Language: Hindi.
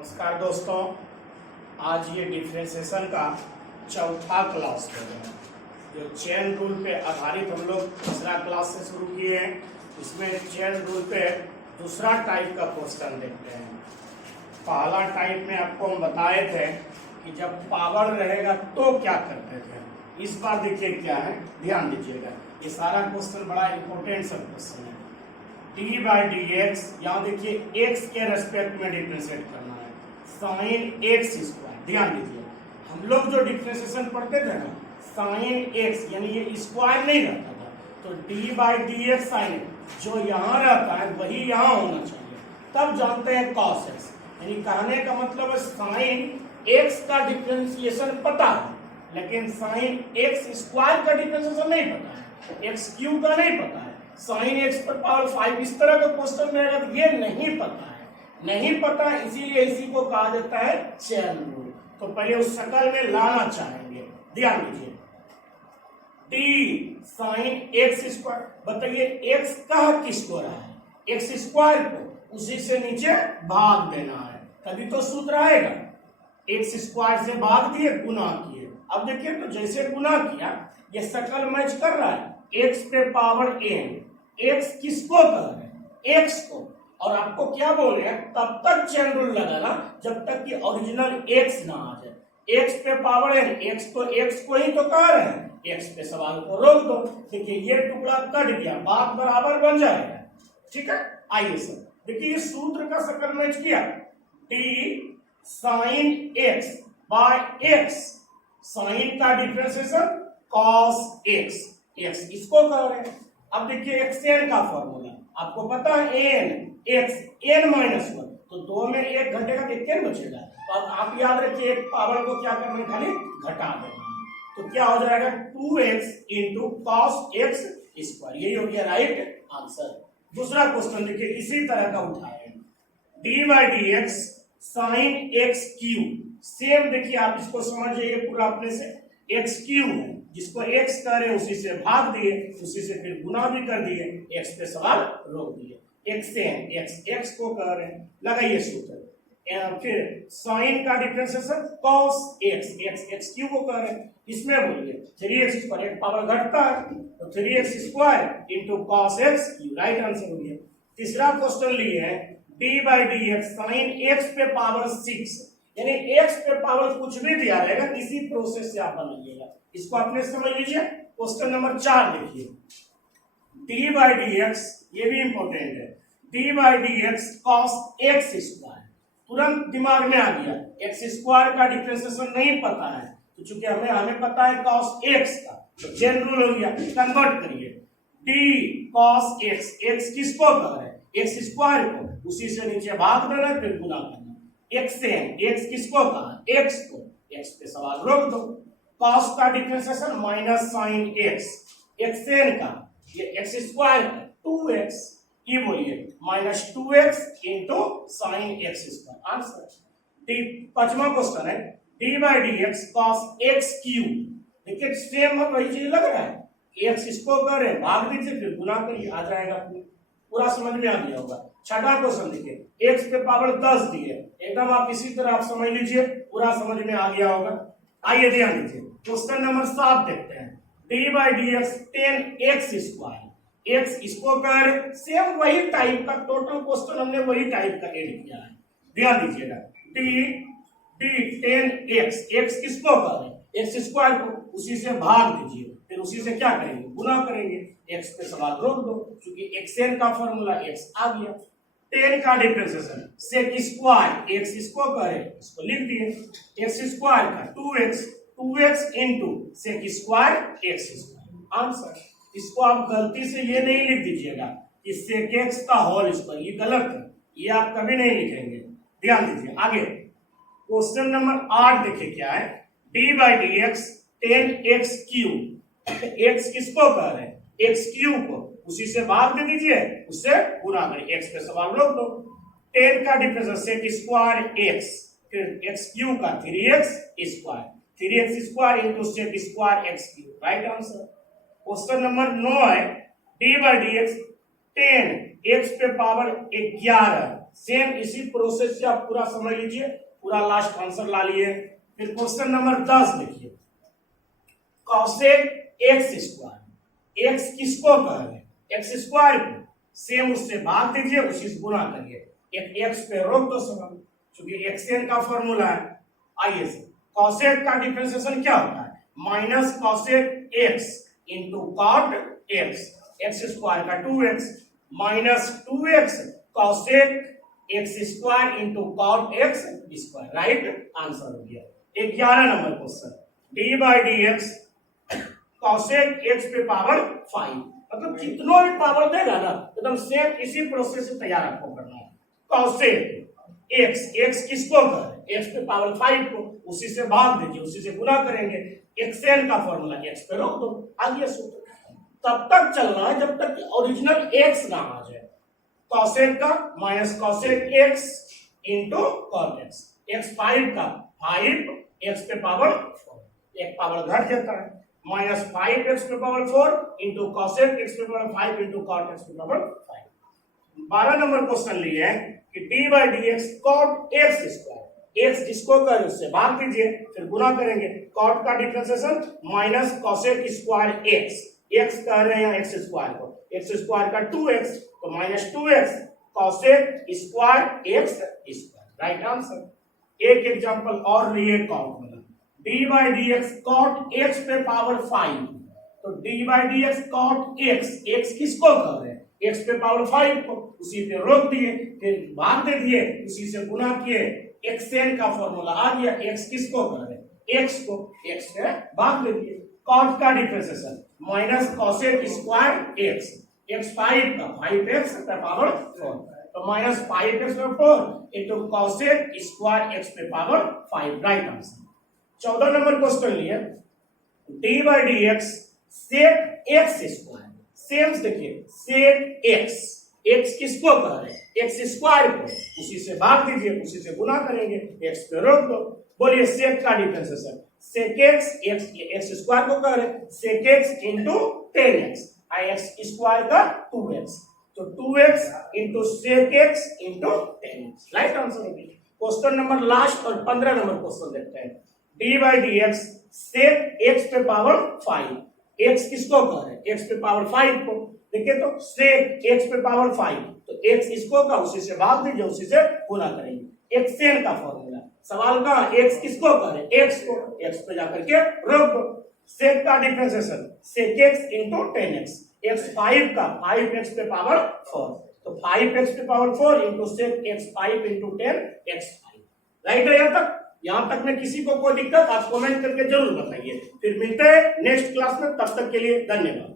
नमस्कार दोस्तों, आज ये डिफरेंशिएशन का चौथा क्लास है जो चेन रूल पे आधारित हम लोग तीसरा क्लास से शुरू किए हैं। इसमें चेन रूल पे दूसरा टाइप का क्वेश्चन देखते हैं। पहला टाइप में आपको हम बताए थे कि जब पावर रहेगा तो क्या करते थे। इस बार देखिए क्या है, ध्यान दीजिएगा। ये सारा क्वेश्चन बड़ा इंपॉर्टेंट सब क्वेश्चन है। डी बाई डी एक्स, यहाँ देखिए एक्स के रेस्पेक्ट में डिफ्रेंशिएट करना है, साइन एक्स स्क्वायर। ध्यान दीजिए, हम लोग जो डिफ्रेंशिएशन पढ़ते थे ना, साइन एक्स यानी ये स्क्वायर नहीं रहता था, तो d by D x sine जो यहाँ रहता है वही यहाँ होना चाहिए, तब जानते हैं कॉस एक्स। यानी कहने का मतलब है साइन एक्स का डिफ्रेंशिएशन पता है, लेकिन साइन एक्स स्क्वायर का डिफ्रेंशिएशन नहीं पता है, एक्स क्यूब का नहीं पता है, साइन एक्स पर पावर 5 इस तरह का क्वेश्चन रहेगा तो ये नहीं पता है, नहीं पता है, इसीलिए इसी को कहा जाता है चेन रूल। तो पहले उस शक्ल में लाना चाहेंगे। ध्यान दीजिए, डी साइन एक्स स्क्वायर, बताइए एक्स कह किसको रहा है, एक्स स्क्वायर को, उसी से नीचे भाग देना है, तभी तो सूत्र आएगा। एक्स स्क्वायर से भाग दिए, गुना किए। अब देखिए तो जैसे गुना किया ये शक्ल मैच कर रहा है, एक्स पे पावर एन, एक्स किसको कर रहे हैं, एक्स को। और आपको क्या बोल रहे हैं, तब तक चेन रूल लगाना जब तक कि ओरिजिनल एक्स ना आ जाए। एक्स पे पावर एन, एक्स तो एक्स को ही तो कह रहे हैं, एक्स पे सवाल को रोक दो। देखिए ये टुकड़ा कट गया, बात बराबर बन जाएगा। ठीक है, आइए सर देखिए ये सूत्र का शक्ल मैच किया, t sine x by x, sine का डिफरेंशिएशन कॉस एक्स, एक्स इसको कह रहे हैं। अब देखिए एक्स एन का फॉर्मूला आपको पता है, n x n minus one, तो दो में एक घटेगा तो एक बचेगा। तो अब आप याद रखिए एक पावर को क्या करना है, खाली घटा देना है, तो क्या हो जाएगा 2x into cos x square. यही हो गया राइट आंसर। दूसरा क्वेश्चन देखिए इसी तरह का उठाए, D by D x sine x cube. Same देखिए आप इसको समझ जाइए पूरा अपने से, एक्स क्यूब है, जिसको एक्स कह रहे उसी से भाग दिए, उसी से फिर गुना भी कर दिए, एक्स पे सवाल रोक दिए। एक्स एन, एक्स एक्स को कह रहे हैं, लगाइए सूत्र। फिर साइन का differentiation cos x, x x cube को कह रहे हैं, इसमें बोलिए 3x स्क्वायर, एक पावर घटता है तो 3x square into cos x cube, right answer हो गया। तीसरा क्वेश्चन लिए है, d by D x sine x पे पावर 6, यानी एक्स पे पावर कुछ भी दिया रहेगा, इसी प्रोसेस से आप बनाइएगा। इसको आपने समझ लीजिए। क्वेश्चन नंबर 4 देखिए, डी बाई डी एक्स, ये भी इंपॉर्टेंट है, d by D x cos x square. तुरंत दिमाग में आ गया, एक्स स्क्वायर का डिफरेंशिएशन नहीं पता है, तो चूंकि हमें पता है कॉस एक्स का, तो चेन रूल हो गया, कन्वर्ट करिए। डी कॉस एक्स, एक्स किसको कह रहे हैं, एक्स स्क्वायर को, उसी से नीचे भाग देना फिर गुना करना। एक्स एन, एक्स किसको कहा, एक्स को, एक्स पे सवाल रोक दो। कॉस का differentiation minus sine x, x n का, ये एक्स स्क्वायर का 2x, ये बोलिए minus 2x into sine x square, answer. पांचवा क्वेश्चन है, d by D x cos x cube. देखिए सेम वही चीज लग रहा है, एक्स इसको कर रहे हैं, भाग दीजिए फिर गुना करिए, आ जाएगा पूरा समझ में आ गया होगा। छठा क्वेश्चन देखिए, एक्स पे पावर 10 दिए, एकदम आप इसी तरह आप समझ लीजिए, पूरा समझ में आ गया होगा। आइए ध्यान दीजिए, क्वेश्चन नंबर 7 देखते हैं, d by D x 10x square, x इसको कर, सेम वही टाइप का टोटल क्वेश्चन हमने वही टाइप का ऐड किया है। ध्यान दीजिएगा, डी डी 10x, एक्स किसको कर रहे हैं, एक्स स्क्वायर को, उसी से भाग दीजिए, फिर उसी से क्या करेंगे, गुना करेंगे, एक्स पे सवाल रोक दो, क्योंकि एक्सएन का फॉर्मूला एक्स आ गया। 10 का डिफरेंशिएशन सेक स्क्वायर, एक्स इसको करे, इसको लिख दिए, एक्स स्क्वायर का 2x into sec square x square, answer. इसको आप गलती से ये नहीं लिख दीजिएगा कि सेक एक्स का होल स्क्वायर, ये गलत है, ये आप कभी नहीं लिखेंगे। ध्यान दीजिए आगे, क्वेश्चन नंबर 8 देखिए क्या है, d by D x 10x cube, x किसको कह रहे हैं, एक्स क्यूब को, उसी से भाग दे दीजिए, उससे गुना करिए, एक्स पे सवाल रोक दो। 10 का डिफरेंशिएशन सेक स्क्वायर एक्स, फिर एक्स क्यूब का 3x square, 3x square into sec square x cube, right answer. Question number 9 है, d by D x 10 x पे पावर 11, सेम इसी प्रोसेस से आप पूरा समझ लीजिए, पूरा लास्ट आंसर ला लिए। फिर क्वेश्चन नंबर 10 देखिए, कॉसेक एक्स स्क्वायर, एक्स किसको कह रहे हैं, एक्स स्क्वायर को, सेम उससे भाग दीजिए, उसी से गुना करिए, एक एक्स पे रोक दो सवाल, क्योंकि एक्सएन का फॉर्मूला है। आइए से कॉसेक का डिफरेंशिएशन क्या होता है, minus cosec x into cot x, x square का 2x minus 2x cosec x square into cot x square, right answer हो गया। 11 number question, d by D x cosec x पे पावर 5, मतलब कितना भी पावर देगा ना एकदम सेम इसी प्रोसेस से तैयार आपको करना है। कॉसेक एक्स, एक्स किसको करें, एक्स पे पावर 5 को, उसी से भाग दीजिए, उसी से गुना करेंगे, एक्सएन का फॉर्मूला एक्स पे रोक दो, आ गया सूत्र। तब तक चलना है जब तक कि ओरिजिनल एक्स ना आ जाए। कॉसेक का minus cosec x into cot x, x 5 का 5 एक्स पे पावर 4, एक पावर घट जाता है, माइनस 5 एक्स पे पावर 4 इंटू कॉसेक एक्स पे पावर 5 इंटू कॉट एक्स पे पावर 5। 12 नंबर क्वेश्चन लिए है कि d by D x cot x square, x जिसको कर उससे भाग दीजिए, फिर गुना करेंगे, कॉट का differentiation minus cosec square x, x कह रहे हैं एक्स स्क्वायर को, एक्स स्क्वायर का 2x तो minus 2x cosec square x square, right answer. एक एग्जांपल और लिए कॉट वाला, d by D x cot x पे पावर 5, तो d by D x cot x, x किसको कह रहे हैं, एक्स पे पावर 5 को, उसी पे रोक दिए, फिर भाग दे दिए, उसी से गुना किए, एक्सएन का फॉर्मूला आ गया, एक्स किसको कह रहे हैं, एक्स को, एक्स पे भाग दे दिए, कॉट का differentiation minus cosec square x, x 5 का 5x पे पावर 4, तो माइनस 5x पे 4 इंटू कॉसेक स्क्वायर एक्स पे power 5, right answer. 14 number question लिए, D by D x sec X square, same देखिए सेक एक्स, एक्स किसको कह रहे हैं, एक्स स्क्वायर को, उसी से भाग दीजिए, उसी से गुना करेंगे, एक्स पे रोक दो, बोलिए सेक का differentiation, sec x, x square को कह रहे हैं, sec x into 10x, x square का 2x, तो 2x into sec x into 10x, right answer होगी। क्वेश्चन नंबर लास्ट और 15 नंबर क्वेश्चन देखते हैं, d by D x sec x पे पावर 5, एक्स किसको कह रहे हैं, एक्स पे पावर 5 को, देखिए तो सेक एक्स पे पावर 5, तो एक्स इसको का, उसी से भाग दीजिए, उसी से गुना करेंगे, एक्सएन का फॉर्मूला, सवाल का एक्स किसको कह रहे हैं, एक्स को, एक्स पे जाकर के रोक दो, सेक का differentiation sec x into 10x, x 5 का 5x पे पावर 4, तो 5x पे power 4 into sec x 5 into 10 x 5, right है यहाँ तक में किसी को कोई दिक्कत आप कमेंट करके जरूर बताइए। फिर मिलते हैं नेक्स्ट क्लास में, तब तक के लिए धन्यवाद।